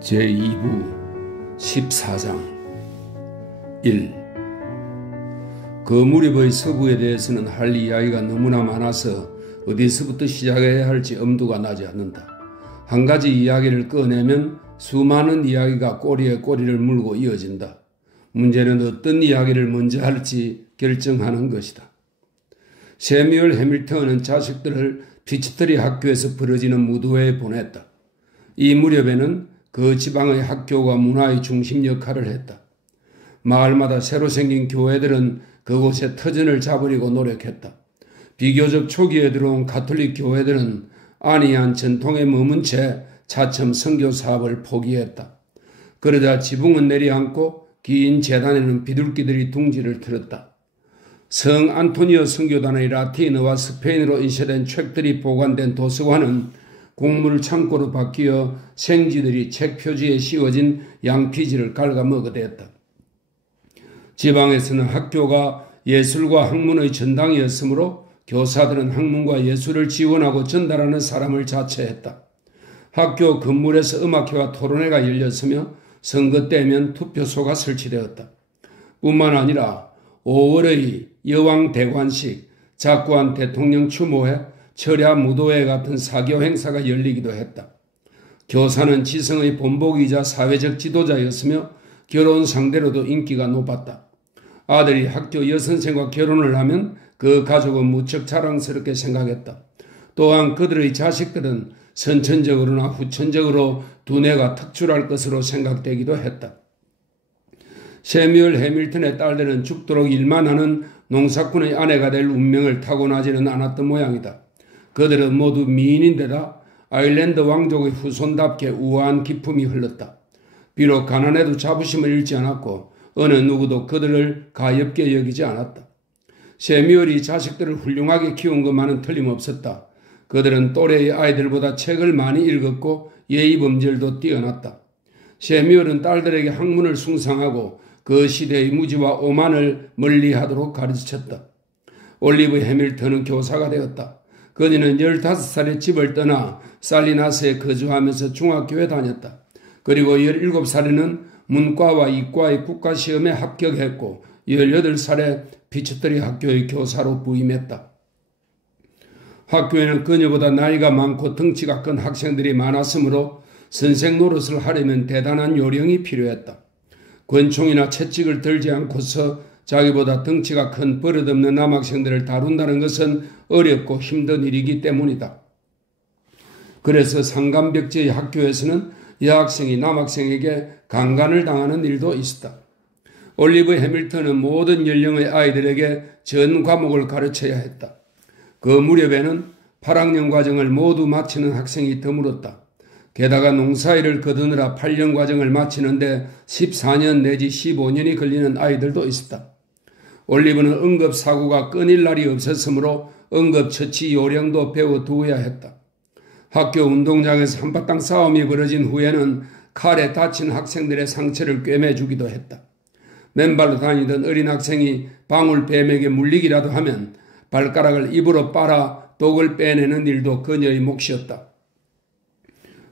제2부 14장 1. 그 무렵의 서부에 대해서는 할 이야기가 너무나 많아서 어디서부터 시작해야 할지 엄두가 나지 않는다. 한 가지 이야기를 꺼내면 수많은 이야기가 꼬리에 꼬리를 물고 이어진다. 문제는 어떤 이야기를 먼저 할지 결정하는 것이다. 세뮤얼 해밀턴은 자식들을 피치터리 학교에서 벌어지는 무도회에 보냈다. 이 무렵에는 그 지방의 학교가 문화의 중심 역할을 했다. 마을마다 새로 생긴 교회들은 그곳에 터전을 잡으려고 노력했다. 비교적 초기에 들어온 가톨릭 교회들은 안이한 전통에 머문 채 차츰 선교 사업을 포기했다. 그러자 지붕은 내려앉고 긴 재단에는 비둘기들이 둥지를 틀었다. 성 안토니오 선교단의 라틴어와 스페인어로 인쇄된 책들이 보관된 도서관은 곡물 창고로 바뀌어 생쥐들이 책 표지에 씌워진 양피지를 갉아먹어댔다. 지방에서는 학교가 예술과 학문의 전당이었으므로 교사들은 학문과 예술을 지원하고 전달하는 사람을 자처했다. 학교 건물에서 음악회와 토론회가 열렸으며 선거 때면 투표소가 설치되었다. 뿐만 아니라 5월의 여왕 대관식, 작고한 대통령 추모회, 철야 무도회 같은 사교 행사가 열리기도 했다. 교사는 지성의 본보기이자 사회적 지도자였으며 결혼 상대로도 인기가 높았다. 아들이 학교 여선생과 결혼을 하면 그 가족은 무척 자랑스럽게 생각했다. 또한 그들의 자식들은 선천적으로나 후천적으로 두뇌가 특출할 것으로 생각되기도 했다. 세뮤얼 해밀턴의 딸들은 죽도록 일만 하는 농사꾼의 아내가 될 운명을 타고나지는 않았던 모양이다. 그들은 모두 미인인데다 아일랜드 왕족의 후손답게 우아한 기품이 흘렀다. 비록 가난해도 자부심을 잃지 않았고 어느 누구도 그들을 가엾게 여기지 않았다. 세뮤얼이 자식들을 훌륭하게 키운 것만은 틀림없었다. 그들은 또래의 아이들보다 책을 많이 읽었고 예의범절도 뛰어났다. 세뮤얼은 딸들에게 학문을 숭상하고 그 시대의 무지와 오만을 멀리하도록 가르쳤다. 올리브 해밀턴은 교사가 되었다. 그녀는 15살에 집을 떠나 살리나스에 거주하면서 중학교에 다녔다. 그리고 17살에는 문과와 이과의 국가시험에 합격했고 18살에 피치터리 학교의 교사로 부임했다. 학교에는 그녀보다 나이가 많고 덩치가 큰 학생들이 많았으므로 선생 노릇을 하려면 대단한 요령이 필요했다. 권총이나 채찍을 들지 않고서 자기보다 덩치가 큰 버릇없는 남학생들을 다룬다는 것은 어렵고 힘든 일이기 때문이다. 그래서 상간벽지의 학교에서는 여학생이 남학생에게 강간을 당하는 일도 있었다. 올리브 해밀턴은 모든 연령의 아이들에게 전 과목을 가르쳐야 했다. 그 무렵에는 8학년 과정을 모두 마치는 학생이 드물었다. 게다가 농사일을 거두느라 8년 과정을 마치는데 14년 내지 15년이 걸리는 아이들도 있었다. 올리브는 응급사고가 끊일 날이 없었으므로 응급처치 요령도 배워두어야 했다. 학교 운동장에서 한바탕 싸움이 벌어진 후에는 칼에 다친 학생들의 상처를 꿰매주기도 했다. 맨발로 다니던 어린 학생이 방울뱀에게 물리기라도 하면 발가락을 입으로 빨아 독을 빼내는 일도 그녀의 몫이었다.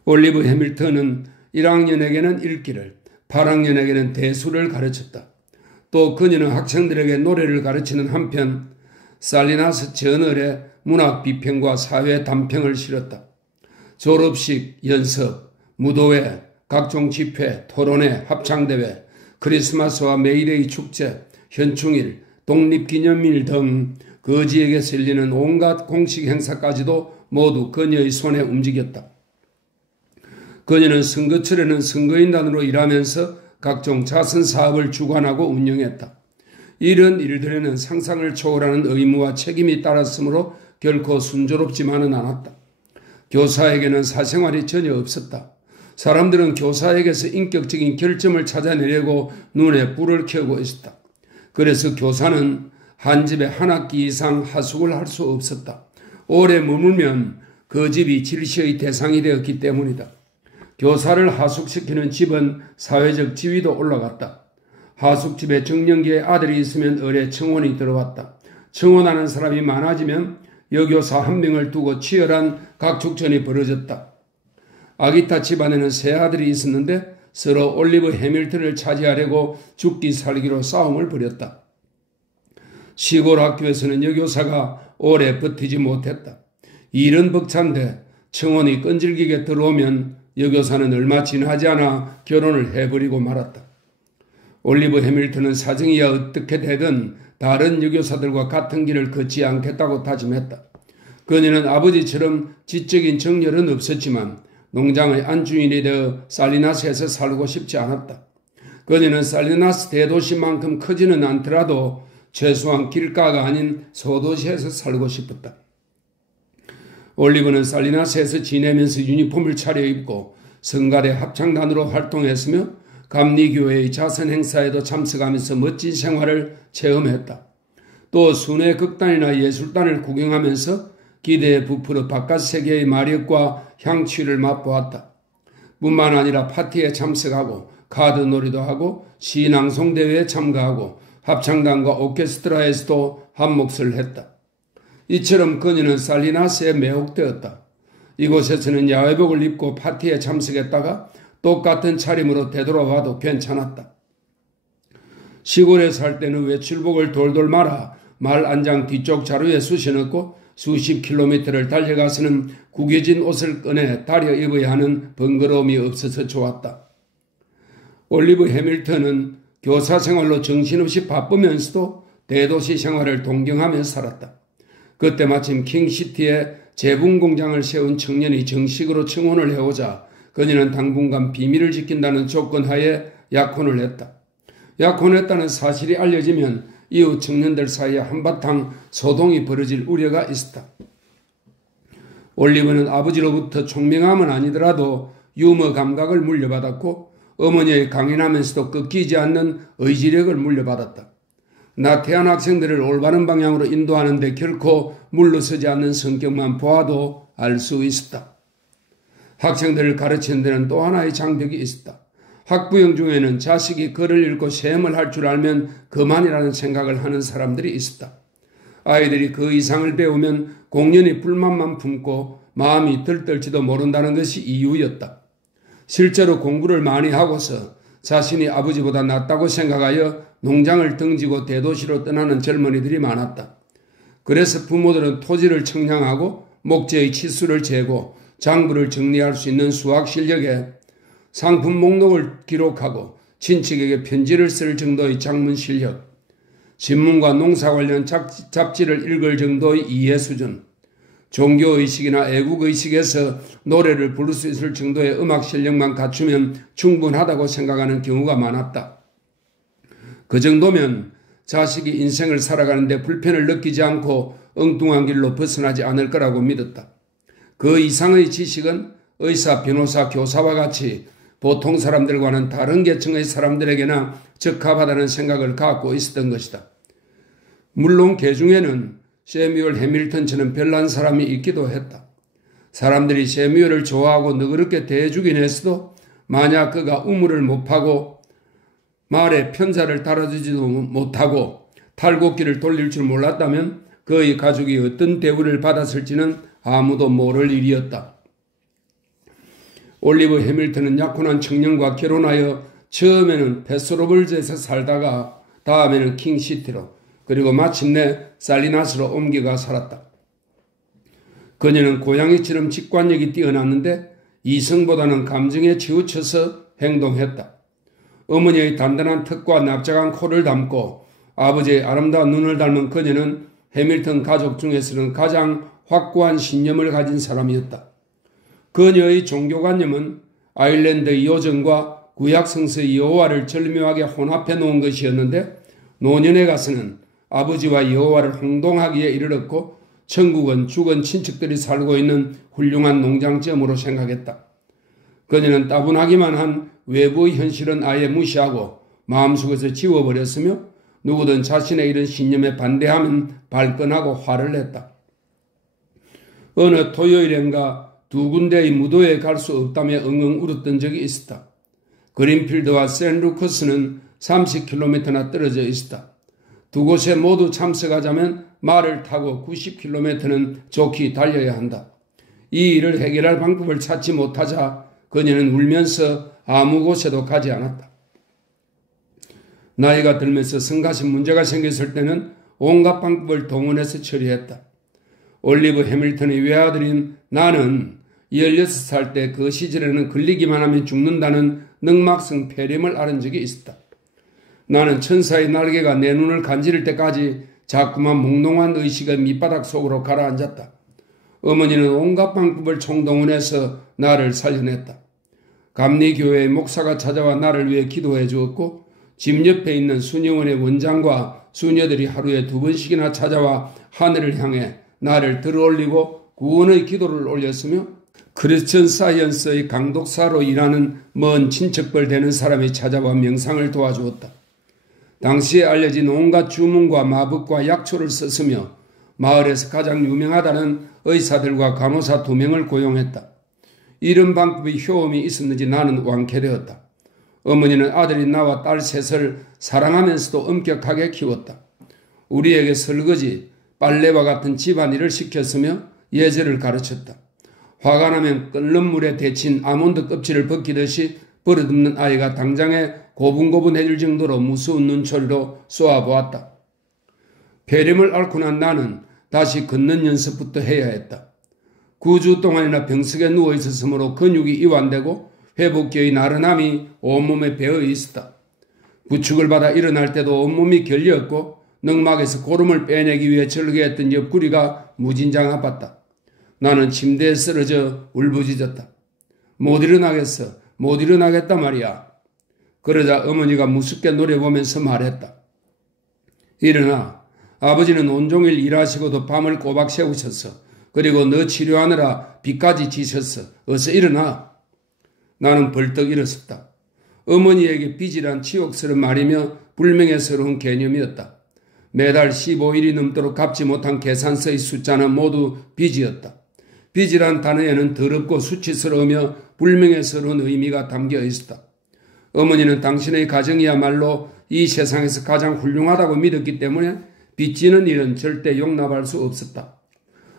올리브 해밀턴은 1학년에게는 읽기를, 8학년에게는 대수를 가르쳤다. 또 그녀는 학생들에게 노래를 가르치는 한편 살리나스 전월에 문학 비평과 사회 단평을 실었다. 졸업식, 연습, 무도회, 각종 집회, 토론회, 합창대회, 크리스마스와 메이데이 축제, 현충일, 독립기념일 등 거지에게 실리는 온갖 공식 행사까지도 모두 그녀의 손에 움직였다. 그녀는 선거철에는 선거인단으로 일하면서 각종 자선 사업을 주관하고 운영했다. 이런 일들에는 상상을 초월하는 의무와 책임이 따랐으므로 결코 순조롭지만은 않았다. 교사에게는 사생활이 전혀 없었다. 사람들은 교사에게서 인격적인 결점을 찾아내려고 눈에 불을 켜고 있었다. 그래서 교사는 한 집에 한 학기 이상 하숙을 할 수 없었다. 오래 머물면 그 집이 질시의 대상이 되었기 때문이다. 교사를 하숙시키는 집은 사회적 지위도 올라갔다. 하숙집에 정년기의 아들이 있으면 을에 청혼이 들어왔다. 청혼하는 사람이 많아지면 여교사 한 명을 두고 치열한 각축전이 벌어졌다. 아기타 집안에는 세 아들이 있었는데 서로 올리브 해밀턴을 차지하려고 죽기 살기로 싸움을 벌였다. 시골 학교에서는 여교사가 오래 버티지 못했다. 일은 벅찬데 청혼이 끈질기게 들어오면 여교사는 얼마 지나지 않아 결혼을 해버리고 말았다. 올리브 해밀턴은 사정이 어떻게 되든 다른 여교사들과 같은 길을 걷지 않겠다고 다짐했다. 그녀는 아버지처럼 지적인 정열은 없었지만 농장의 안주인이 되어 살리나스에서 살고 싶지 않았다. 그녀는 살리나스 대도시만큼 크지는 않더라도 최소한 길가가 아닌 소도시에서 살고 싶었다. 올리브는 살리나스에서 지내면서 유니폼을 차려입고 성가대 합창단으로 활동했으며 감리교회의 자선행사에도 참석하면서 멋진 생활을 체험했다. 또 순회 극단이나 예술단을 구경하면서 기대에 부풀어 바깥 세계의 마력과 향취를 맛보았다. 뿐만 아니라 파티에 참석하고 카드놀이도 하고 시낭송대회에 참가하고 합창단과 오케스트라에서도 한 몫을 했다. 이처럼 그녀는 살리나스에 매혹되었다. 이곳에서는 야외복을 입고 파티에 참석했다가 똑같은 차림으로 되돌아와도 괜찮았다. 시골에 살 때는 외출복을 돌돌 말아 말 안장 뒤쪽 자루에 쑤셔넣고 수십 킬로미터를 달려가서는 구겨진 옷을 꺼내 다려 입어야 하는 번거로움이 없어서 좋았다. 올리브 해밀턴은 교사 생활로 정신없이 바쁘면서도 대도시 생활을 동경하며 살았다. 그때 마침 킹시티에 제분 공장을 세운 청년이 정식으로 청혼을 해오자 그녀는 당분간 비밀을 지킨다는 조건하에 약혼을 했다. 약혼했다는 사실이 알려지면 이후 청년들 사이에 한바탕 소동이 벌어질 우려가 있었다. 올리브는 아버지로부터 총명함은 아니더라도 유머 감각을 물려받았고 어머니의 강인하면서도 꺾이지 않는 의지력을 물려받았다. 나태한 학생들을 올바른 방향으로 인도하는 데 결코 물러서지 않는 성격만 보아도 알 수 있었다. 학생들을 가르치는 데는 또 하나의 장벽이 있었다. 학부형 중에는 자식이 글을 읽고 셈을 할 줄 알면 그만이라는 생각을 하는 사람들이 있었다. 아이들이 그 이상을 배우면 공연히 불만만 품고 마음이 들떨지도 모른다는 것이 이유였다. 실제로 공부를 많이 하고서 자신이 아버지보다 낫다고 생각하여 농장을 등지고 대도시로 떠나는 젊은이들이 많았다. 그래서 부모들은 토지를 청량하고 목재의 치수를 재고 장부를 정리할 수 있는 수학 실력에 상품 목록을 기록하고 친척에게 편지를 쓸 정도의 작문 실력, 신문과 농사 관련 잡지를 읽을 정도의 이해 수준, 종교의식이나 애국의식에서 노래를 부를 수 있을 정도의 음악 실력만 갖추면 충분하다고 생각하는 경우가 많았다. 그 정도면 자식이 인생을 살아가는데 불편을 느끼지 않고 엉뚱한 길로 벗어나지 않을 거라고 믿었다. 그 이상의 지식은 의사, 변호사, 교사와 같이 보통 사람들과는 다른 계층의 사람들에게나 적합하다는 생각을 갖고 있었던 것이다. 물론 그 중에는 세뮤얼 해밀턴처럼 별난 사람이 있기도 했다. 사람들이 세뮤얼을 좋아하고 너그럽게 대해주긴 했어도 만약 그가 우물을 못 파고 말에 편자를 달아주지도 못하고 탈곡기를 돌릴 줄 몰랐다면 그의 가족이 어떤 대우를 받았을지는 아무도 모를 일이었다. 올리브 해밀턴은 약혼한 청년과 결혼하여 처음에는 페스로블즈에서 살다가 다음에는 킹시티로 그리고 마침내 살리나스로 옮겨가 살았다. 그녀는 고양이처럼 직관력이 뛰어났는데 이성보다는 감정에 치우쳐서 행동했다. 어머니의 단단한 턱과 납작한 코를 닮고 아버지의 아름다운 눈을 닮은 그녀는 해밀턴 가족 중에서는 가장 확고한 신념을 가진 사람이었다. 그녀의 종교관념은 아일랜드의 요정과 구약성서의 여호와를 절묘하게 혼합해 놓은 것이었는데 노년에 가서는 아버지와 여호와를 홍동하기에 이르렀고 천국은 죽은 친척들이 살고 있는 훌륭한 농장점으로 생각했다. 그녀는 따분하기만 한 외부의 현실은 아예 무시하고 마음속에서 지워버렸으며 누구든 자신의 이런 신념에 반대하면 발끈하고 화를 냈다. 어느 토요일엔가 두 군데의 무도에 갈 수 없다며 엉엉 울었던 적이 있었다. 그린필드와 샌루커스는 30km나 떨어져 있었다. 두 곳에 모두 참석하자면 말을 타고 90km는 좋게 달려야 한다. 이 일을 해결할 방법을 찾지 못하자 그녀는 울면서 아무 곳에도 가지 않았다. 나이가 들면서 성가신 문제가 생겼을 때는 온갖 방법을 동원해서 처리했다. 올리브 해밀턴의 외아들인 나는 16살 때 그 시절에는 걸리기만 하면 죽는다는 늑막성 폐렴을 앓은 적이 있었다. 나는 천사의 날개가 내 눈을 간지를 때까지 자꾸만 몽롱한 의식의 밑바닥 속으로 가라앉았다. 어머니는 온갖 방법을 총동원해서 나를 살려냈다. 감리교회의 목사가 찾아와 나를 위해 기도해 주었고 집 옆에 있는 수녀원의 원장과 수녀들이 하루에 2번씩이나 찾아와 하늘을 향해 나를 들어올리고 구원의 기도를 올렸으며 크리스천 사이언스의 강독사로 일하는 먼 친척벌 되는 사람이 찾아와 명상을 도와주었다. 당시에 알려진 온갖 주문과 마법과 약초를 썼으며 마을에서 가장 유명하다는 의사들과 간호사 2명을 고용했다. 이런 방법의 효험이 있었는지 나는 완쾌되었다. 어머니는 아들인 나와 딸 셋을 사랑하면서도 엄격하게 키웠다. 우리에게 설거지, 빨래와 같은 집안일을 시켰으며 예절을 가르쳤다. 화가 나면 끓는 물에 데친 아몬드 껍질을 벗기듯이 버릇없는 아이가 당장에 고분고분해질 정도로 무서운 눈초리로 쏘아보았다. 폐렴을 앓고 난 나는 다시 걷는 연습부터 해야 했다. 9주 동안이나 병석에 누워 있었으므로 근육이 이완되고 회복기의 나른함이 온몸에 배어 있었다. 부축을 받아 일어날 때도 온몸이 결렸고 늑막에서 고름을 빼내기 위해 절개했던 옆구리가 무진장 아팠다. 나는 침대에 쓰러져 울부짖었다. 못 일어나겠다 말이야. 그러자 어머니가 무섭게 노려보면서 말했다. 일어나. 아버지는 온종일 일하시고도 밤을 꼬박 새우셨어. 그리고 너 치료하느라 비까지 지셨어. 어서 일어나. 나는 벌떡 일어섰다. 어머니에게 빚이란 치욕스러운 말이며 불명예스러운 개념이었다. 매달 15일이 넘도록 갚지 못한 계산서의 숫자는 모두 빚이었다. 빚이란 단어에는 더럽고 수치스러우며 불명예스러운 의미가 담겨 있었다. 어머니는 당신의 가정이야말로 이 세상에서 가장 훌륭하다고 믿었기 때문에 빚지는 일은 절대 용납할 수 없었다.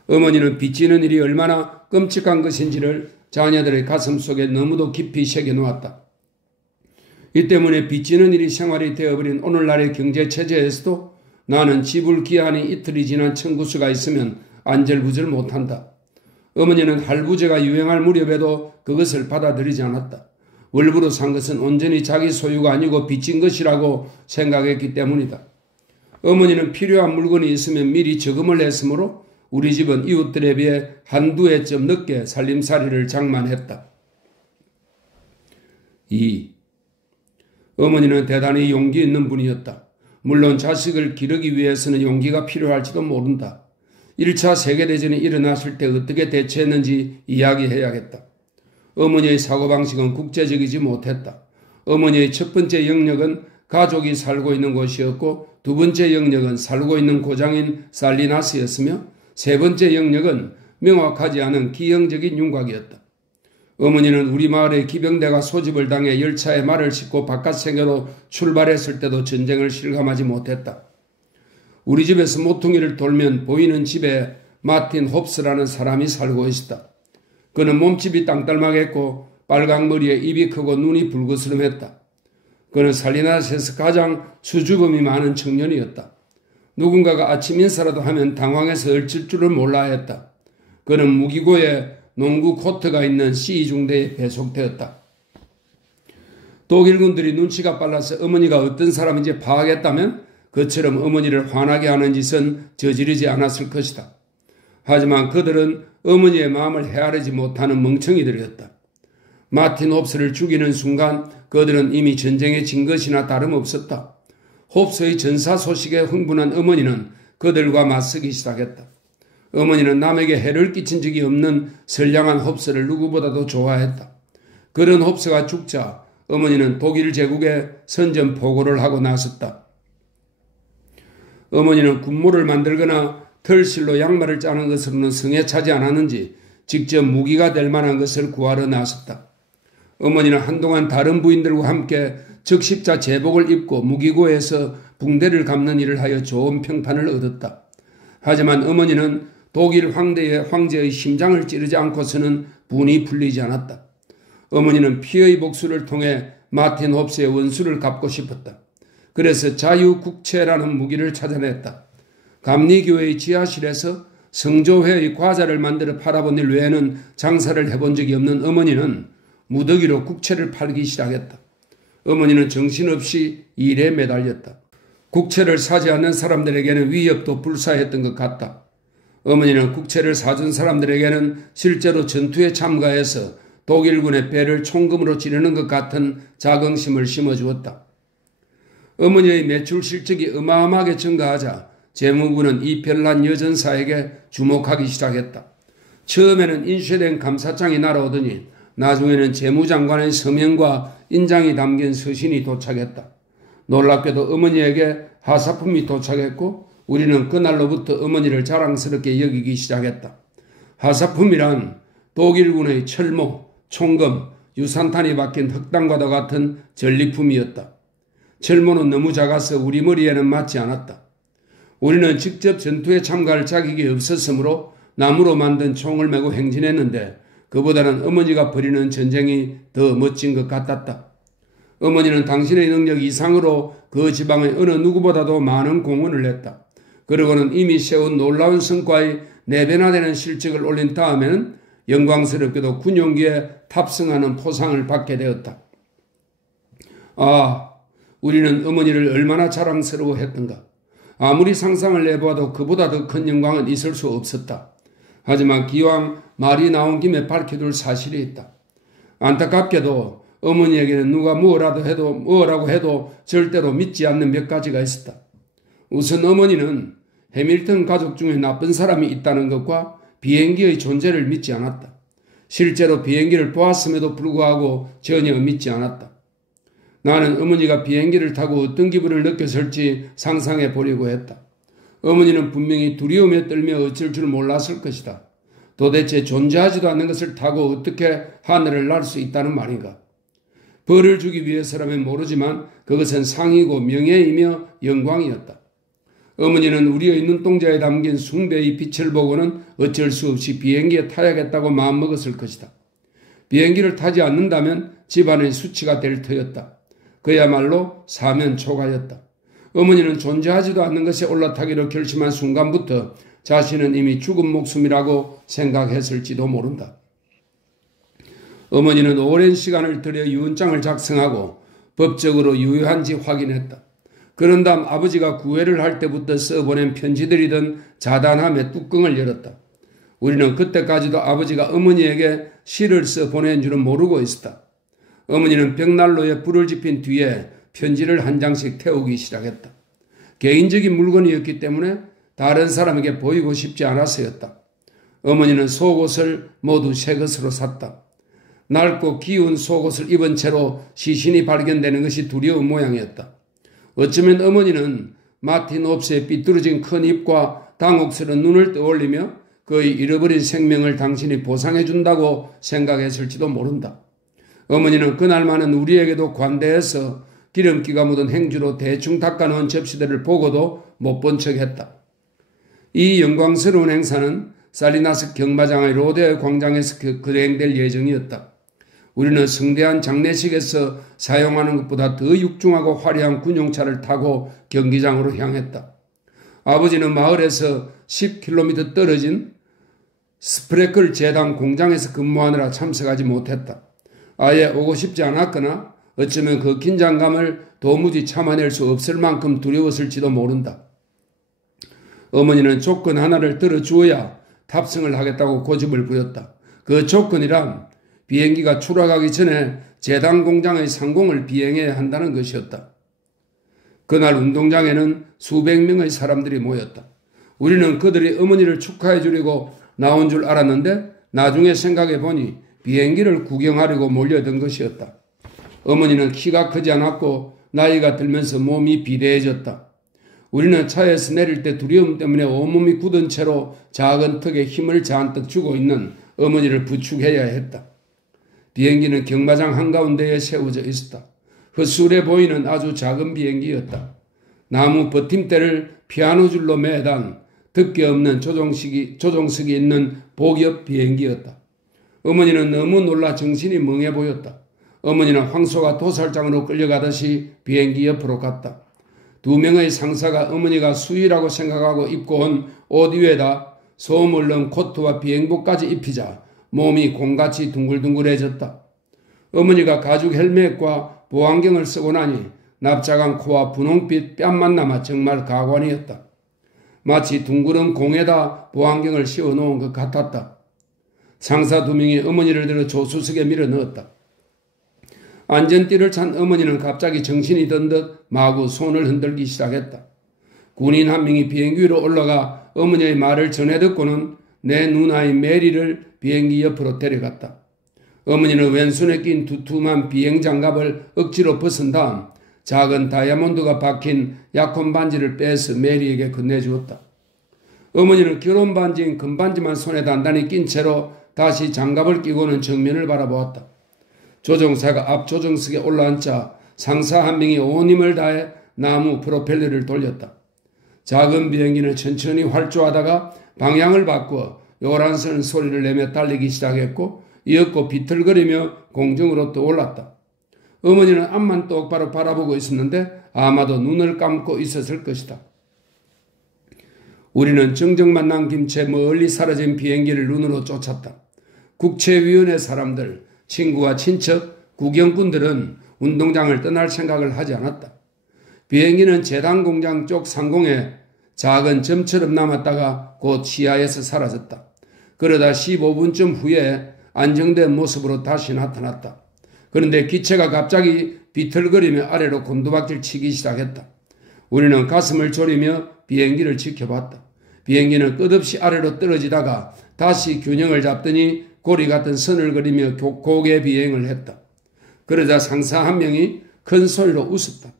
어머니는 빚지는 일이 얼마나 끔찍한 것인지를 자녀들의 가슴 속에 너무도 깊이 새겨놓았다. 이 때문에 빚지는 일이 생활이 되어버린 오늘날의 경제체제에서도 나는 지불 기한이 이틀이 지난 청구서가 있으면 안절부절 못한다. 어머니는 할부제가 유행할 무렵에도 그것을 받아들이지 않았다. 월부로 산 것은 온전히 자기 소유가 아니고 빚진 것이라고 생각했기 때문이다. 어머니는 필요한 물건이 있으면 미리 저금을 했으므로 우리 집은 이웃들에 비해 한두 해쯤 늦게 살림살이를 장만했다. 2. 어머니는 대단히 용기 있는 분이었다. 물론 자식을 기르기 위해서는 용기가 필요할지도 모른다. 1차 세계대전이 일어났을 때 어떻게 대처했는지 이야기해야겠다. 어머니의 사고방식은 국제적이지 못했다. 어머니의 첫 번째 영역은 가족이 살고 있는 곳이었고 두 번째 영역은 살고 있는 고장인 살리나스였으며 세 번째 영역은 명확하지 않은 기형적인 윤곽이었다. 어머니는 우리 마을의 기병대가 소집을 당해 열차에 말을 싣고 바깥 세계로 출발했을 때도 전쟁을 실감하지 못했다. 우리 집에서 모퉁이를 돌면 보이는 집에 마틴 홉스라는 사람이 살고 있었다. 그는 몸집이 땅딸막했고 빨강머리에 입이 크고 눈이 붉으스름했다. 그는 살리나스에서 가장 수줍음이 많은 청년이었다. 누군가가 아침 인사라도 하면 당황해서 얼칠 줄을 몰라 했다. 그는 무기고에 농구 코트가 있는 C2중대에 배속되었다. 독일군들이 눈치가 빨라서 어머니가 어떤 사람인지 파악했다면 그처럼 어머니를 화나게 하는 짓은 저지르지 않았을 것이다. 하지만 그들은 어머니의 마음을 헤아리지 못하는 멍청이들이었다. 마틴 홉스를 죽이는 순간 그들은 이미 전쟁에 진 것이나 다름없었다. 홉스의 전사 소식에 흥분한 어머니는 그들과 맞서기 시작했다. 어머니는 남에게 해를 끼친 적이 없는 선량한 홉스를 누구보다도 좋아했다. 그런 홉스가 죽자 어머니는 독일 제국에 선전포고를 하고 나섰다. 어머니는 군무를 만들거나 털실로 양말을 짜는 것으로는 성에 차지 않았는지 직접 무기가 될 만한 것을 구하러 나섰다. 어머니는 한동안 다른 부인들과 함께 적십자 제복을 입고 무기고에서 붕대를 감는 일을 하여 좋은 평판을 얻었다. 하지만 어머니는 독일 황제의 심장을 찌르지 않고서는 분이 풀리지 않았다. 어머니는 피의 복수를 통해 마틴 홉스의 원수를 갚고 싶었다. 그래서 자유국채라는 무기를 찾아냈다. 감리교회의 지하실에서 성조회의 과자를 만들어 팔아본 일 외에는 장사를 해본 적이 없는 어머니는 무더기로 국채를 팔기 시작했다. 어머니는 정신없이 일에 매달렸다. 국채를 사지 않는 사람들에게는 위협도 불사했던 것 같다. 어머니는 국채를 사준 사람들에게는 실제로 전투에 참가해서 독일군의 배를 총금으로 찌르는 것 같은 자긍심을 심어주었다. 어머니의 매출 실적이 어마어마하게 증가하자 재무부는 이 별난 여전사에게 주목하기 시작했다. 처음에는 인쇄된 감사장이 날아오더니 나중에는 재무장관의 서명과 인장이 담긴 서신이 도착했다. 놀랍게도 어머니에게 하사품이 도착했고 우리는 그날로부터 어머니를 자랑스럽게 여기기 시작했다. 하사품이란 독일군의 철모, 총금, 유산탄이 박힌 흑당과도 같은 전리품이었다. 철모는 너무 작아서 우리 머리에는 맞지 않았다. 우리는 직접 전투에 참가할 자격이 없었으므로 나무로 만든 총을 메고 행진했는데 그보다는 어머니가 벌이는 전쟁이 더 멋진 것 같았다. 어머니는 당신의 능력 이상으로 그 지방의 어느 누구보다도 많은 공헌을 했다. 그러고는 이미 세운 놀라운 성과의 4배나 되는 실적을 올린 다음에는 영광스럽게도 군용기에 탑승하는 포상을 받게 되었다. 아, 우리는 어머니를 얼마나 자랑스러워했던가. 아무리 상상을 내보아도 그보다 더 큰 영광은 있을 수 없었다. 하지만 기왕 말이 나온 김에 밝혀둘 사실이 있다. 안타깝게도 어머니에게는 누가 뭐라고 해도 절대로 믿지 않는 몇 가지가 있었다. 우선 어머니는 해밀턴 가족 중에 나쁜 사람이 있다는 것과 비행기의 존재를 믿지 않았다. 실제로 비행기를 보았음에도 불구하고 전혀 믿지 않았다. 나는 어머니가 비행기를 타고 어떤 기분을 느꼈을지 상상해 보려고 했다. 어머니는 분명히 두려움에 떨며 어쩔 줄 몰랐을 것이다. 도대체 존재하지도 않는 것을 타고 어떻게 하늘을 날 수 있다는 말인가. 벌을 주기 위해서라면 모르지만 그것은 상이고 명예이며 영광이었다. 어머니는 우리의 눈동자에 담긴 숭배의 빛을 보고는 어쩔 수 없이 비행기에 타야겠다고 마음먹었을 것이다. 비행기를 타지 않는다면 집안의 수치가 될 터였다. 그야말로 사면초가였다. 어머니는 존재하지도 않는 것에 올라타기로 결심한 순간부터 자신은 이미 죽은 목숨이라고 생각했을지도 모른다. 어머니는 오랜 시간을 들여 유언장을 작성하고 법적으로 유효한지 확인했다. 그런 다음 아버지가 구애를 할 때부터 써보낸 편지들이던 자단함의 뚜껑을 열었다. 우리는 그때까지도 아버지가 어머니에게 시를 써 보낸 줄은 모르고 있었다. 어머니는 벽난로에 불을 지핀 뒤에 편지를 한 장씩 태우기 시작했다. 개인적인 물건이었기 때문에 다른 사람에게 보이고 싶지 않아서였다. 어머니는 속옷을 모두 새 것으로 샀다. 낡고 기운 속옷을 입은 채로 시신이 발견되는 것이 두려운 모양이었다. 어쩌면 어머니는 마틴 홉스의 삐뚤어진 큰 입과 당혹스러운 눈을 떠올리며 그의 잃어버린 생명을 당신이 보상해 준다고 생각했을지도 모른다. 어머니는 그날만은 우리에게도 관대해서 기름기가 묻은 행주로 대충 닦아놓은 접시들을 보고도 못 본 척했다. 이 영광스러운 행사는 살리나스 경마장의 로데 광장에서 거행될 예정이었다. 우리는 성대한 장례식에서 사용하는 것보다 더 육중하고 화려한 군용차를 타고 경기장으로 향했다. 아버지는 마을에서 10km 떨어진 스프레클 재단 공장에서 근무하느라 참석하지 못했다. 아예 오고 싶지 않았거나 어쩌면 그 긴장감을 도무지 참아낼 수 없을 만큼 두려웠을지도 모른다. 어머니는 조건 하나를 들어주어야 탑승을 하겠다고 고집을 부렸다. 그 조건이란 비행기가 추락하기 전에 재단 공장의 상공을 비행해야 한다는 것이었다. 그날 운동장에는 수백 명의 사람들이 모였다. 우리는 그들이 어머니를 축하해 주려고 나온 줄 알았는데 나중에 생각해 보니 비행기를 구경하려고 몰려든 것이었다. 어머니는 키가 크지 않았고 나이가 들면서 몸이 비대해졌다. 우리는 차에서 내릴 때 두려움 때문에 온몸이 굳은 채로 작은 턱에 힘을 잔뜩 주고 있는 어머니를 부축해야 했다. 비행기는 경마장 한가운데에 세워져 있었다. 헛술해 보이는 아주 작은 비행기였다. 나무 버팀대를 피아노 줄로 매단 덮개 없는 조종석이 있는 복엽 비행기였다. 어머니는 너무 놀라 정신이 멍해 보였다. 어머니는 황소가 도살장으로 끌려가듯이 비행기 옆으로 갔다. 두 명의 상사가 어머니가 수의라고 생각하고 입고 온 옷 위에다 소음을 넣은 코트와 비행복까지 입히자 몸이 공같이 둥글둥글해졌다. 어머니가 가죽 헬멧과 보안경을 쓰고 나니 납작한 코와 분홍빛 뺨만 남아 정말 가관이었다. 마치 둥그런 공에다 보안경을 씌워놓은 것 같았다. 상사 두 명이 어머니를 들어 조수석에 밀어넣었다. 안전띠를 찬 어머니는 갑자기 정신이 든 듯 마구 손을 흔들기 시작했다. 군인 한 명이 비행기 위로 올라가 어머니의 말을 전해 듣고는 내 누나인 메리를 비행기 옆으로 데려갔다. 어머니는 왼손에 낀 두툼한 비행장갑을 억지로 벗은 다음 작은 다이아몬드가 박힌 약혼 반지를 빼서 메리에게 건네주었다. 어머니는 결혼 반지인 금반지만 손에 단단히 낀 채로 다시 장갑을 끼고는 정면을 바라보았다. 조종사가 앞 조종석에 올라앉자 상사 한 명이 온 힘을 다해 나무 프로펠러를 돌렸다. 작은 비행기는 천천히 활주하다가 방향을 바꾸어 요란스런 소리를 내며 달리기 시작했고 이윽고 비틀거리며 공중으로 떠올랐다. 어머니는 앞만 똑바로 바라보고 있었는데 아마도 눈을 감고 있었을 것이다. 우리는 정적만 남긴 채 멀리 사라진 비행기를 눈으로 쫓았다. 국채위원회 사람들, 친구와 친척, 구경꾼들은 운동장을 떠날 생각을 하지 않았다. 비행기는 제단공장 쪽 상공에 작은 점처럼 남았다가 곧 시야에서 사라졌다. 그러다 15분쯤 후에 안정된 모습으로 다시 나타났다. 그런데 기체가 갑자기 비틀거리며 아래로 곤두박질 치기 시작했다. 우리는 가슴을 졸이며 비행기를 지켜봤다. 비행기는 끝없이 아래로 떨어지다가 다시 균형을 잡더니 고리 같은 선을 그리며 고개 비행을 했다. 그러자 상사 한 명이 큰 소리로 웃었다.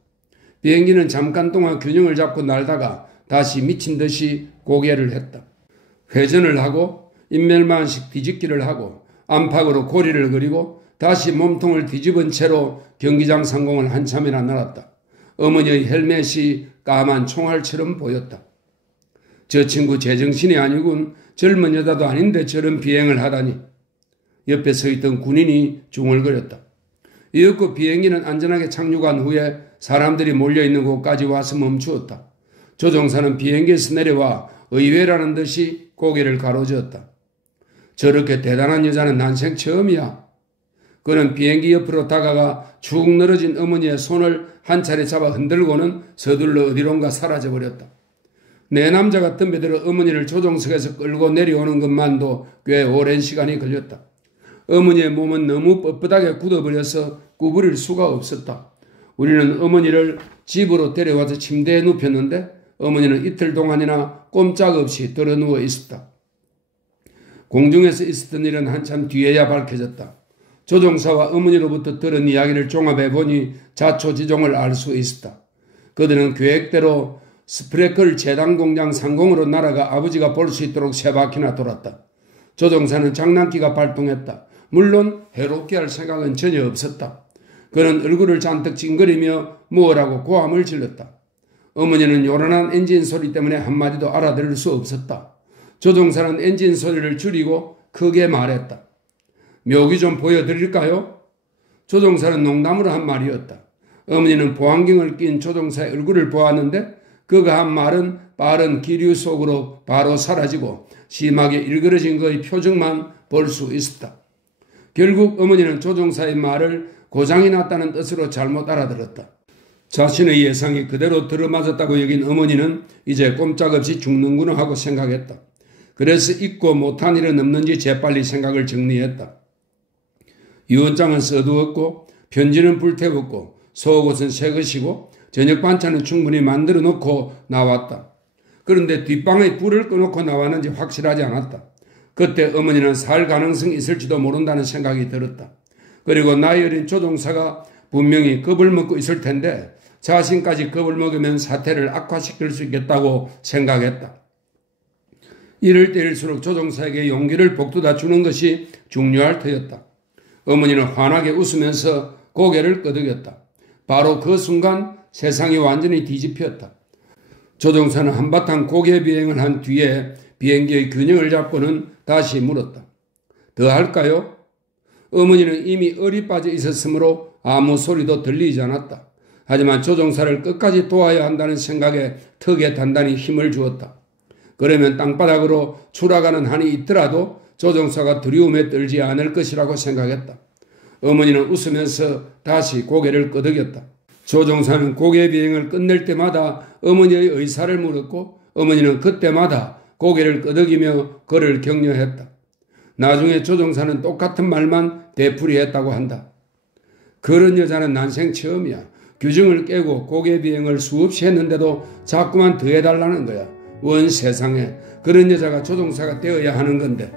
비행기는 잠깐 동안 균형을 잡고 날다가 다시 미친 듯이 고개를 했다. 회전을 하고 인멸만식 뒤집기를 하고 안팎으로 고리를 그리고 다시 몸통을 뒤집은 채로 경기장 상공을 한참이나 날았다. 어머니의 헬멧이 까만 총알처럼 보였다. 저 친구 제정신이 아니군. 젊은 여자도 아닌데 저런 비행을 하다니. 옆에 서 있던 군인이 중얼거렸다. 이윽고 비행기는 안전하게 착륙한 후에 사람들이 몰려있는 곳까지 와서 멈추었다. 조종사는 비행기에서 내려와 의외라는 듯이 고개를 가로저었다. 저렇게 대단한 여자는 난생 처음이야. 그는 비행기 옆으로 다가가 축 늘어진 어머니의 손을 한 차례 잡아 흔들고는 서둘러 어디론가 사라져버렸다. 내 남자가 덤벼들어 어머니를 조종석에서 끌고 내려오는 것만도 꽤 오랜 시간이 걸렸다. 어머니의 몸은 너무 뻣뻣하게 굳어버려서 구부릴 수가 없었다. 우리는 어머니를 집으로 데려와서 침대에 눕혔는데 어머니는 이틀 동안이나 꼼짝없이 들어누워 있었다. 공중에서 있었던 일은 한참 뒤에야 밝혀졌다. 조종사와 어머니로부터 들은 이야기를 종합해보니 자초지종을 알 수 있었다. 그들은 계획대로 스프레클 제단공장 상공으로 날아가 아버지가 볼 수 있도록 3바퀴나 돌았다. 조종사는 장난기가 발동했다. 물론 해롭게 할 생각은 전혀 없었다. 그는 얼굴을 잔뜩 찡그리며 뭐라고 고함을 질렀다. 어머니는 요란한 엔진 소리 때문에 한마디도 알아들을 수 없었다. 조종사는 엔진 소리를 줄이고 크게 말했다. 묘기 좀 보여드릴까요? 조종사는 농담으로 한 말이었다. 어머니는 보안경을 낀 조종사의 얼굴을 보았는데 그가 한 말은 빠른 기류 속으로 바로 사라지고 심하게 일그러진 그의 표정만 볼 수 있었다. 결국 어머니는 조종사의 말을 고장이 났다는 뜻으로 잘못 알아들었다. 자신의 예상이 그대로 들어맞았다고 여긴 어머니는 이제 꼼짝없이 죽는구나 하고 생각했다. 그래서 잊고 못한 일은 없는지 재빨리 생각을 정리했다. 유언장은 써두었고 편지는 불태웠고 속옷은 새 것이고 저녁 반찬은 충분히 만들어 놓고 나왔다. 그런데 뒷방에 불을 꺼놓고 나왔는지 확실하지 않았다. 그때 어머니는 살 가능성이 있을지도 모른다는 생각이 들었다. 그리고 나이 어린 조종사가 분명히 겁을 먹고 있을 텐데 자신까지 겁을 먹으면 사태를 악화시킬 수 있겠다고 생각했다. 이럴 때일수록 조종사에게 용기를 북돋아 주는 것이 중요할 터였다. 어머니는 환하게 웃으면서 고개를 끄덕였다. 바로 그 순간 세상이 완전히 뒤집혔다. 조종사는 한바탕 고개 비행을 한 뒤에 비행기의 균형을 잡고는 다시 물었다. 더 할까요? 어머니는 이미 얼이 빠져 있었으므로 아무 소리도 들리지 않았다. 하지만 조종사를 끝까지 도와야 한다는 생각에 턱에 단단히 힘을 주었다. 그러면 땅바닥으로 추락하는 한이 있더라도 조종사가 두려움에 떨지 않을 것이라고 생각했다. 어머니는 웃으면서 다시 고개를 끄덕였다. 조종사는 고개 비행을 끝낼 때마다 어머니의 의사를 물었고 어머니는 그때마다 고개를 끄덕이며 그를 격려했다. 나중에 조종사는 똑같은 말만 되풀이했다고 한다. 그런 여자는 난생 처음이야. 규정을 깨고 고개 비행을 수없이 했는데도 자꾸만 더 해달라는 거야. 원 세상에 그런 여자가 조종사가 되어야 하는 건데.